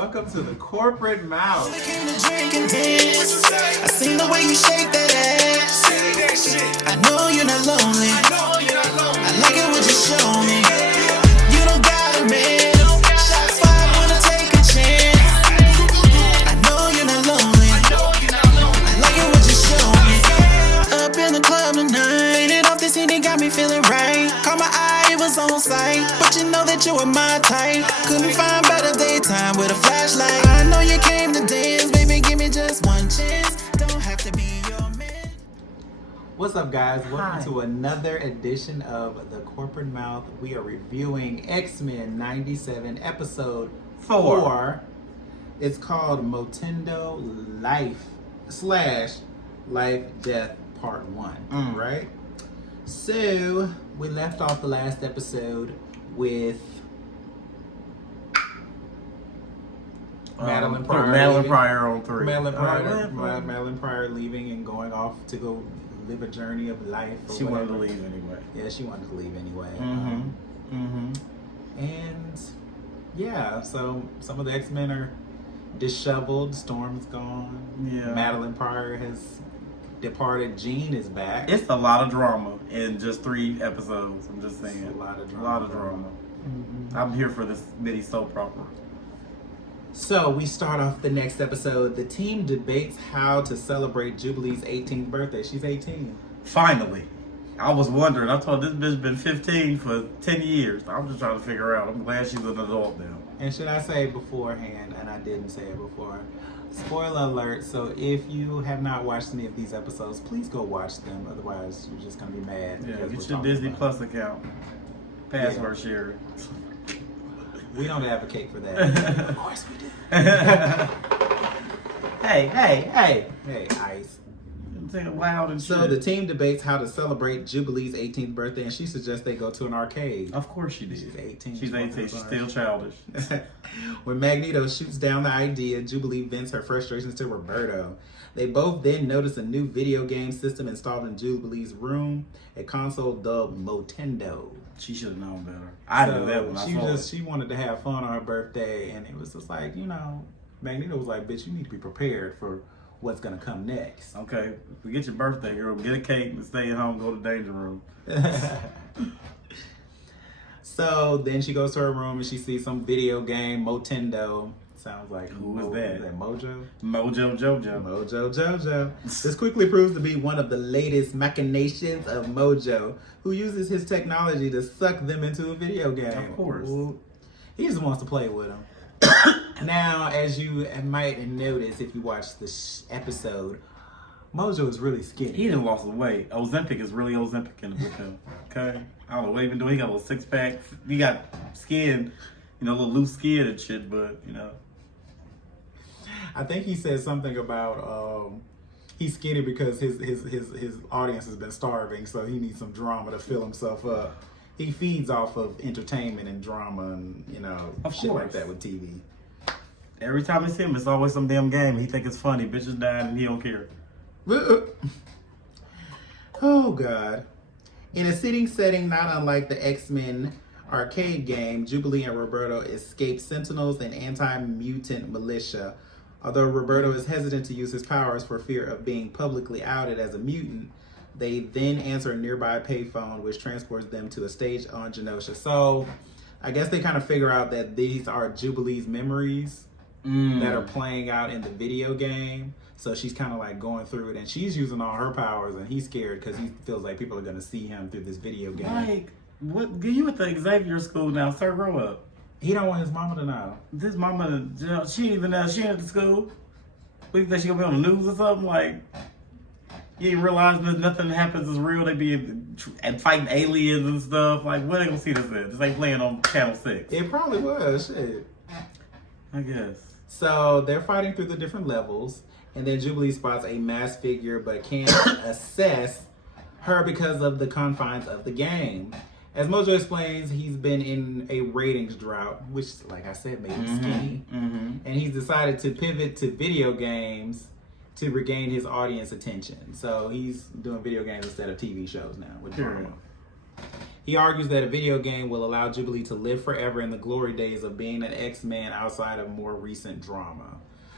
Welcome to the corporate mouth. I seen the way you shake that ass. I know you're not lonely. I like it what you show me. You don't gotta man. Shots fired when I take a chance. I know you're not lonely. I like it what you show me. Up in the club tonight, and off this CD got me feeling right. Caught my eye, it was on sight, but you know that you were my type. Couldn't find better daytime with a flashlight. I know you came to dance, baby, give me just one chance. Don't have to be your man. What's up, guys? Welcome to another edition of the Corporate Mouth. We are reviewing X-Men 97 episode 4. It's called Motendo Life / Death Part 1, right? So, we left off the last episode with Madeline Pryor on 3. Madeline Pryor leaving and going off to go live a journey of life. She wanted to leave anyway. Yeah, she wanted to leave anyway. And yeah, so some of the X-Men are disheveled. Storm's gone. Yeah. Madeline Pryor has departed. Jean is back. It's a lot of drama in just 3 episodes. I'm just saying. It's a lot of drama. A lot of drama. I'm here for this mini soap opera. So we start off the next episode. The team debates how to celebrate Jubilee's 18th birthday. She's 18. Finally. I was wondering. I told this bitch been 15 for 10 years. I'm just trying to figure out. I'm glad she's an adult now. And should I say beforehand, and I didn't say it before, spoiler alert, so if you have not watched any of these episodes, please go watch them. Otherwise, you're just going to be mad. Yeah, because get we're your talking Disney about Plus account. Password sharing. We don't advocate for that. Of course we do. Hey, Ice. I'm saying loud and So shit. the team debates how to celebrate Jubilee's 18th birthday, and she suggests they go to an arcade. Of course she did. She's 18. She's 18. She's still childish. When Magneto shoots down the idea, Jubilee vents her frustrations to Roberto. They both then notice a new video game system installed in Jubilee's room, a console dubbed Motendo. She should have known better. I knew that when I saw it. She wanted to have fun on her birthday, and it was just like, Magneto was like, bitch, you need to be prepared for what's gonna come next. Okay, forget your birthday, girl. Get a cake and stay at home. Go to the danger room. So then she goes to her room and she sees some video game, Motendo. Sounds like Who is that? Is that Mojo? Mojo Jojo. Mojo Jojo. This quickly proves to be one of the latest machinations of Mojo, who uses his technology to suck them into a video game. Of course. Ooh. He just wants to play with them. Now, as you might notice if you watch this episode, Mojo is really skinny. He done lost the weight. Ozempic is really Ozempicing with him. Okay? I don't know what he been doing. He got a little 6-pack. He got skin, a little loose skin and shit, but, I think he said something about he's skinny because his audience has been starving, so he needs some drama to fill himself up. He feeds off of entertainment and drama and Of shit course. like that with TV. Every time I see him, it's always some damn game. He think it's funny. Bitches dying and he don't care. Oh God. In a sitting setting not unlike the X-Men arcade game, Jubilee and Roberto escape Sentinels and anti-mutant militia. Although Roberto is hesitant to use his powers for fear of being publicly outed as a mutant, they then answer a nearby payphone, which transports them to a stage on Genosha. So, I guess they kind of figure out that these are Jubilee's memories that are playing out in the video game. So she's kind of like going through it, and she's using all her powers, and he's scared because he feels like people are going to see him through this video game. Like, what? You would think Xavier school now, sir, grow up. He don't want his mama to know. This mama, she ain't even she ain't at the school. We think she gonna be on the news or something. Like, you ain't realize that nothing happens is real. They be fighting aliens and stuff. Like, where they gonna see this at? This ain't playing on Channel 6. It probably was, shit. I guess. So they're fighting through the different levels, and then Jubilee spots a masked figure but can't assess her because of the confines of the game. As Mojo explains, he's been in a ratings drought, which, like I said, made him skinny. And he's decided to pivot to video games to regain his audience attention. So he's doing video games instead of TV shows now with drama. He argues that a video game will allow Jubilee to live forever in the glory days of being an X-Man outside of more recent drama.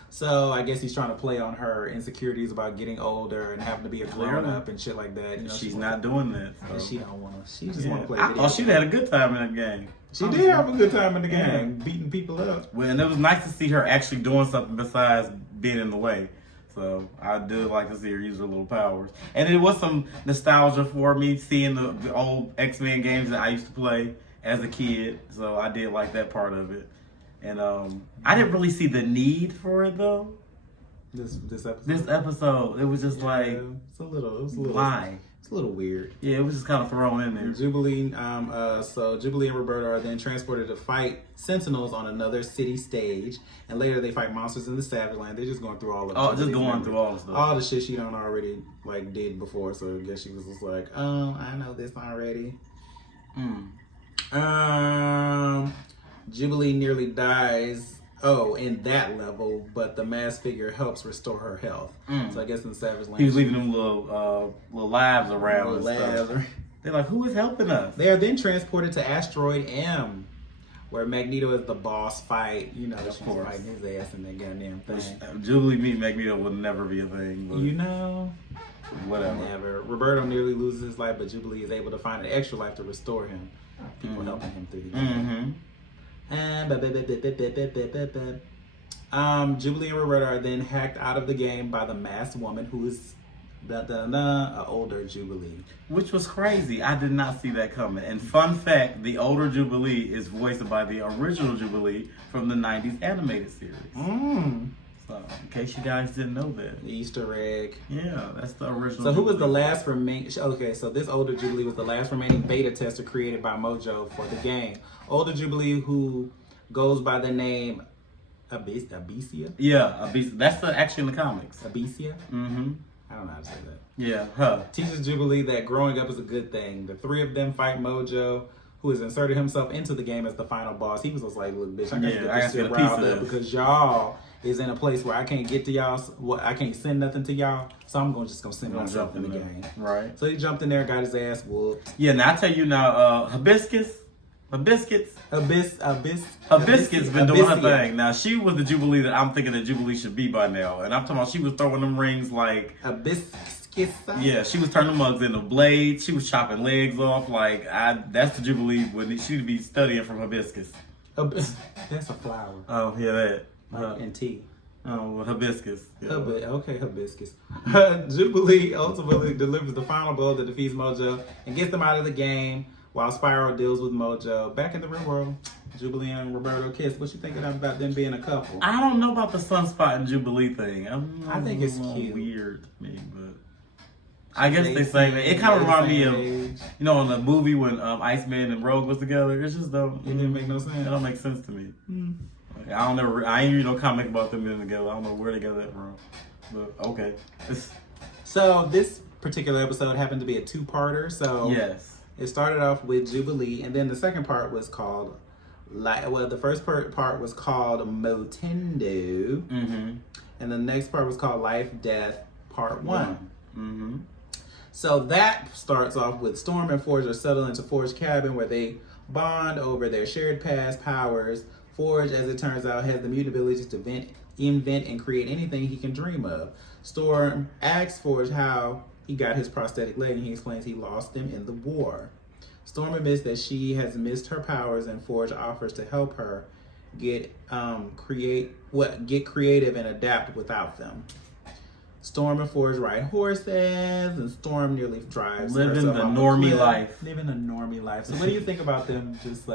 So I guess he's trying to play on her insecurities about getting older and having to be a grown up and shit like that. You know, she's not doing that. So. She don't want to. She just want to play. I thought she'd had a good time in that game. She did have a good time in the game, beating people up. Well, and it was nice to see her actually doing something besides being in the way. So I did like to see her use her little powers. And it was some nostalgia for me seeing the old X-Men games that I used to play as a kid. So I did like that part of it. And I didn't really see the need for it though. This episode. This episode, it was just like it was a little why? It's a little weird. Yeah, it was just kind of thrown in there. Jubilee, so Jubilee and Roberto are then transported to fight Sentinels on another city stage, and later they fight monsters in the Savage Land. They're just going through all of all the stuff. All the shit she done already did before. So I guess she was just like, I know this already. Jubilee nearly dies. In that level, but the masked figure helps restore her health. So I guess in the Savage Land, he was leaving them little lives around. They're like, who is helping us? They are then transported to Asteroid M, where Magneto is the boss fight. You know, she's fighting his ass in that goddamn thing. Jubilee meet Magneto would never be a thing. But you know, whatever. Never. Roberto nearly loses his life, but Jubilee is able to find an extra life to restore him. People helping him through the game. Jubilee and Roberto are then hacked out of the game by the masked woman who is an older Jubilee. Which was crazy. I did not see that coming. And fun fact, the older Jubilee is voiced by the original Jubilee from the 90s animated series. So, in case you guys didn't know that. The Easter egg. Yeah, that's the original. So who was the last remaining... Okay, so this older Jubilee was the last remaining beta tester created by Mojo for the game. Older Jubilee who goes by the name Abysia? Yeah, Abysia. That's actually in the comics. Abysia? Mm-hmm. I don't know how to say that. Yeah, her. Teaches Jubilee that growing up is a good thing. The three of them fight Mojo, who has inserted himself into the game as the final boss. He was just like, look, bitch, I gotta get this shit riled up because y'all is in a place where I can't get to y'all. I can't send nothing to y'all, so I'm just gonna send myself in the game. Right. So he jumped in there, got his ass whooped. Yeah, now I tell you now, Hibiscus been doing her thing. Now she was the Jubilee that I'm thinking that Jubilee should be by now, and I'm talking about she was throwing them rings like Hibiscus. Yeah, she was turning mugs into blades. She was chopping legs off. That's the Jubilee when she'd be studying from Hibiscus. That's a flower. Oh yeah, that. And tea. Oh, well, hibiscus. Yeah. Okay, hibiscus. Jubilee ultimately delivers the final blow that defeats Mojo and gets them out of the game while Spyro deals with Mojo. Back in the real world, Jubilee and Roberto kiss. What you thinking about them being a couple? I don't know about the Sunspot and Jubilee thing. I think it's cute. Weird to me, but I guess they say that. It kind of reminded me of, in the movie when Iceman and Rogue was together. It's just don't. It didn't make no sense. It don't make sense to me. I ain't read no comic about them being together. I don't know where they got that from. But okay. So this particular episode happened to be a two-parter. So yes, it started off with Jubilee, and then the second part was called the first part was called Motendo, and the next part was called Life Death Part 1. So that starts off with Storm and Forge are settled into Forge's cabin where they bond over their shared past powers. Forge, as it turns out, has the mutant ability to invent and create anything he can dream of. Storm asks Forge how he got his prosthetic leg, and he explains he lost them in the war. Storm admits that she has missed her powers, and Forge offers to help her get creative and adapt without them. Storm and Forge ride horses, and Storm nearly drives living the normie life. Living a normie life. So what do you think about them just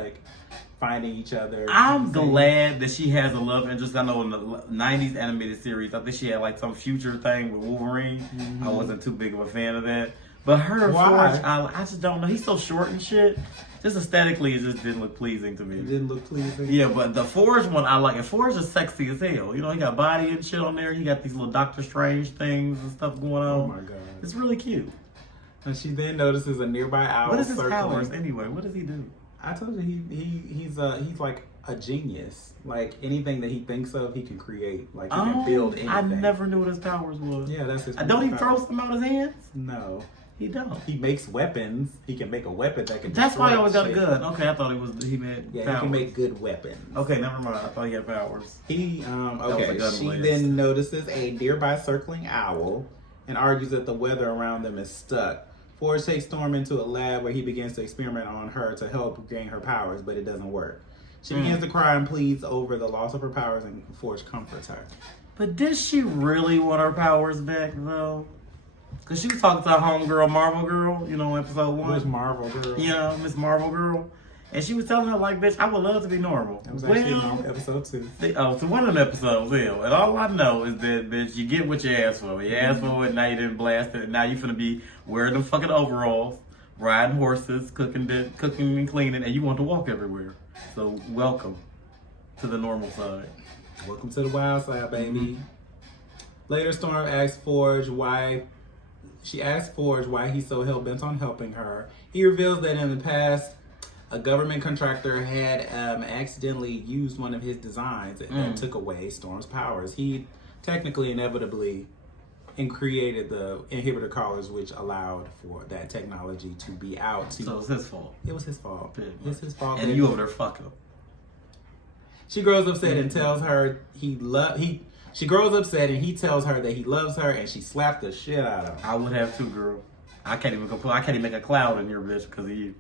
finding each other? I'm glad that she has a love interest. I know in the 90s animated series, I think she had some future thing with Wolverine. I wasn't too big of a fan of that. But her and Forge, I just don't know. He's so short and shit. Just aesthetically, it just didn't look pleasing to me. It didn't look pleasing? Yeah, but the Forge one, I like it. Forge is sexy as hell. He got body and shit on there. He got these little Doctor Strange things and stuff going on. Oh my God. It's really cute. And she then notices a nearby owl. What is his powers anyway? What does he do? I told you he's like a genius. Anything that he thinks of, he can create. He can build anything. I never knew what his powers was. Yeah, that's his. Don't he throw some out his hands? No. He don't. He makes weapons. He can make a weapon that can. That's why he always got a shit. gun. Okay, I thought he made Yeah, powers. he can make good weapons. Okay, never mind. I thought he had powers. He was okay. a gun She blast. then notices a nearby circling owl and argues that the weather around them is stuck. Forge takes Storm into a lab where he begins to experiment on her to help gain her powers, but it doesn't work. She begins to cry and pleads over the loss of her powers, and Forge comforts her. But did she really want her powers back though? Cause she was talking to her homegirl, Marvel Girl, you know, episode 1. Where's Marvel Girl? Yeah, Miss Marvel Girl. And she was telling her, like, bitch, I would love to be normal. That was actually on episode 2. So one of them episodes, yeah. And all I know is that, bitch, you get what you ask for. You asked for it, now you didn't blast it. Now you finna be wearing them fucking overalls, riding horses, cooking and cleaning, and you want to walk everywhere. So welcome to the normal side. Welcome to the wild side, baby. Later, Storm asks Forge why he's so hell-bent on helping her. He reveals that in the past, a government contractor had accidentally used one of his designs and took away Storm's powers. He technically, inevitably, created the inhibitor collars, which allowed for that technology to be out. So it's his fault. It was his fault. Pretty It's his fault. And you over there fucking him. She grows upset and tells her She grows upset and he tells her that he loves her, and she slapped the shit out of him. I would have too, girl. I can't even make a cloud in your bitch because of you.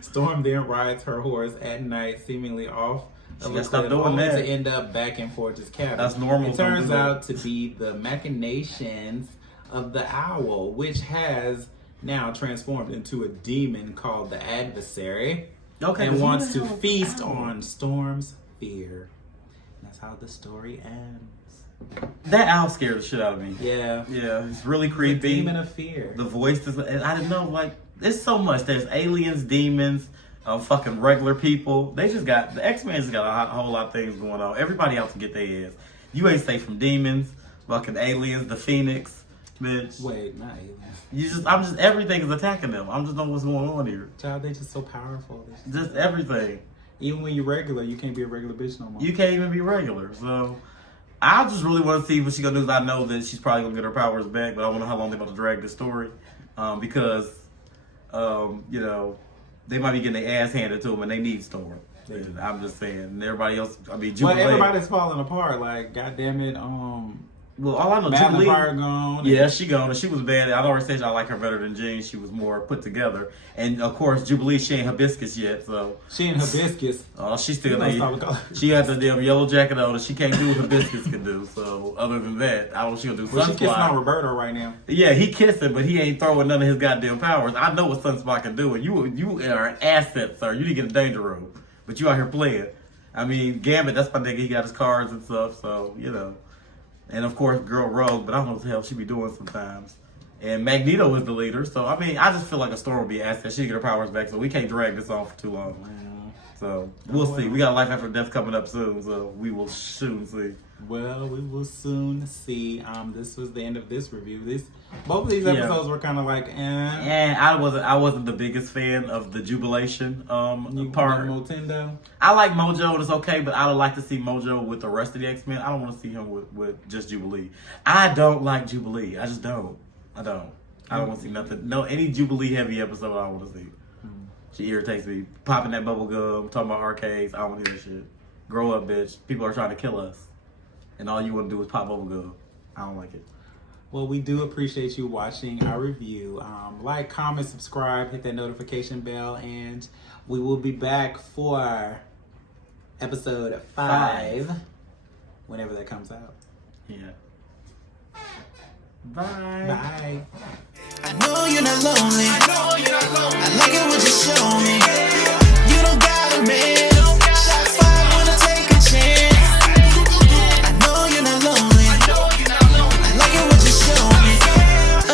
Storm then rides her horse at night, seemingly off She gotta stop doing that. to end up back in Forge's cabin. That's normal. It turns out to be the machinations of the owl, which has now transformed into a demon called the Adversary, Okay, and wants to who the hell is feast the owl? on Storm's fear. That's how the story ends. That owl scared the shit out of me. Yeah. Yeah, it's really The creepy. demon of fear. The voice is, and I didn't know, like, there's so much. There's aliens, demons, fucking regular people. They just got, the X-Men just got a whole lot of things going on. Everybody out to get their ass. You ain't safe from demons, fucking aliens, the Phoenix, bitch. Wait, not aliens. Everything is attacking them. I just know what's going on here. Child, they just so powerful. Just everything. Even when you're regular, you can't be a regular bitch no more. You can't even be regular. So I just really want to see what she's gonna do. I know that she's probably gonna get her powers back, but I want to know how long they're about to drag this story, because you know, they might be getting their ass handed to them, and they need Storm. And I'm just saying, and everybody else. I mean, Well, Jubilee. everybody's falling apart. Like, goddamn it, Well, all I know, Madeline Jubilee. Pryor gone. Yeah, she gone. She was bad. I already said I like her better than Jean. She was more put together. And of course, Jubilee, she ain't hibiscus yet, so. She and Hibiscus. Oh, she still You ain't. don't stop She got the damn yellow jacket on, and she can't do what Hibiscus can do. So other than that, I don't know what she gonna do. Well, she kissing on Sunspot. Roberto right now. Yeah, he kissing, but he ain't throwing none of his goddamn powers. I know what Sunspot can do, and you are an asset, sir. You need to get a danger room, but you out here playing. I mean, Gambit, that's my nigga. He got his cards and stuff, so you know. And of course, Girl Rogue, but I don't know what the hell she be doing sometimes. And Magneto is the leader, so I mean, I just feel like a Storm would be an asset. She get her powers back, so we can't drag this on for too long. So we'll see. We got Life After Death coming up soon, so we will soon see. Well, we will soon see. This was the end of this review. Both of these episodes were kind of like, And I wasn't the biggest fan of the Jubilation part. Motendo. I like Mojo, and it's okay, but I would like to see Mojo with the rest of the X-Men. I don't want to see him with just Jubilee. I don't like Jubilee. I just don't. I don't want to see nothing. No, any Jubilee heavy episode I don't want to see. She irritates me. Popping that bubble gum, talking about arcades. I don't want to hear that shit. Grow up, bitch. People are trying to kill us. And all you want to do is pop bubble gum. I don't like it. Well, we do appreciate you watching our review. Like, comment, subscribe, hit that notification bell, and we will be back for episode 5 whenever that comes out. Yeah. Bye. Bye. I know you're not lonely. I like it what you show me. You don't gotta man. Shot fired, wanna take a chance. I know you're not lonely. I like it what you show me.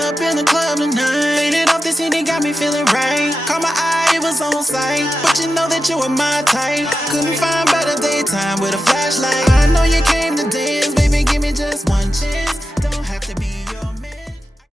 Up in the club tonight, and off the CD got me feeling right. Caught my eye, it was on sight, but you know that you were my type. Couldn't find better daytime with a flashlight. I know you came to dance, baby, give me just one chance.